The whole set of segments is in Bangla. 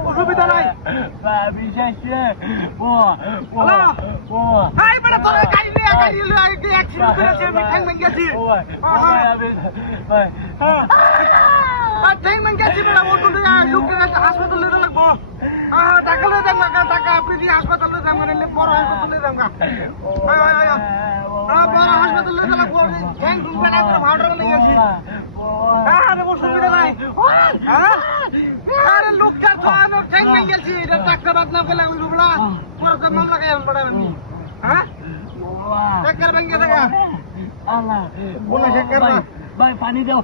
অসুবিধা নাই হাসপাতালে লাগবো টাকা লয়ে যাবো টাকা আপনি দিয়ে হাসপাতালে যাবো বড় হাসপাতালে যাবো বড় হাসপাতালে লাগবো ঠ্যাং টুকবে না ভাড়া লেগে গেছি আরে অসুবিধা নাই আরে লোকটা তো আমার ঠ্যাং ভেঙে গেছি এটা টাকা বাদ না পেলে আমি রুবলা পরে তো মামলা খাই আমি পড়াবেন হ্যাঁ টাকা ভেঙে দেখা আল্লাহ বলে টাকা ভাই পানি দাও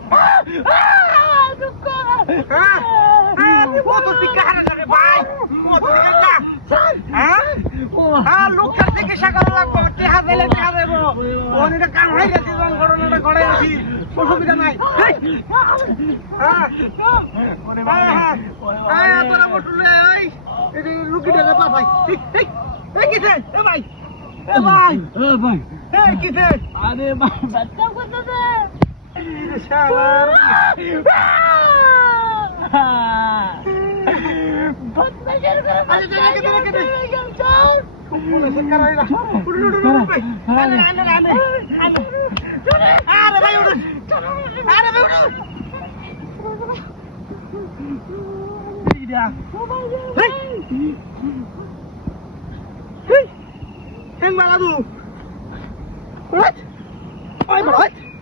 হ্যাঁ আপনি কত টিকা হারে ভাই কত টিকা হ্যাঁ লোকটা চিকিৎসা করা লাগবে টেহা দিলে টেহা দেবো ওনিটা কাম হয়ে গেছে ঘটনাটা ঘটে গেছি অসুবিধা নাই লুকিটা পাঠাই কিসে ভাই ভাই ভাই কিসে আরে ভাই বাচ্চা কোথাতে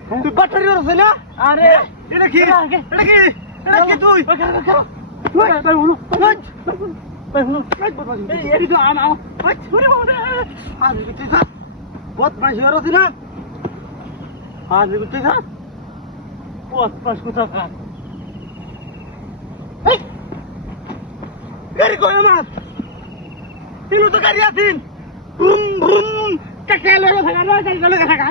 তুই বাটারি আছে না আরে এটা কি এটা কি এটা কি তুই বদমাইশ আছে না আজ বদমাইশ কোথা গাড়ি কই আমার তিনু তো গাড়ি আছেন বুম বুম কাকে লগে থাকা না গাড়ি লগে থাকা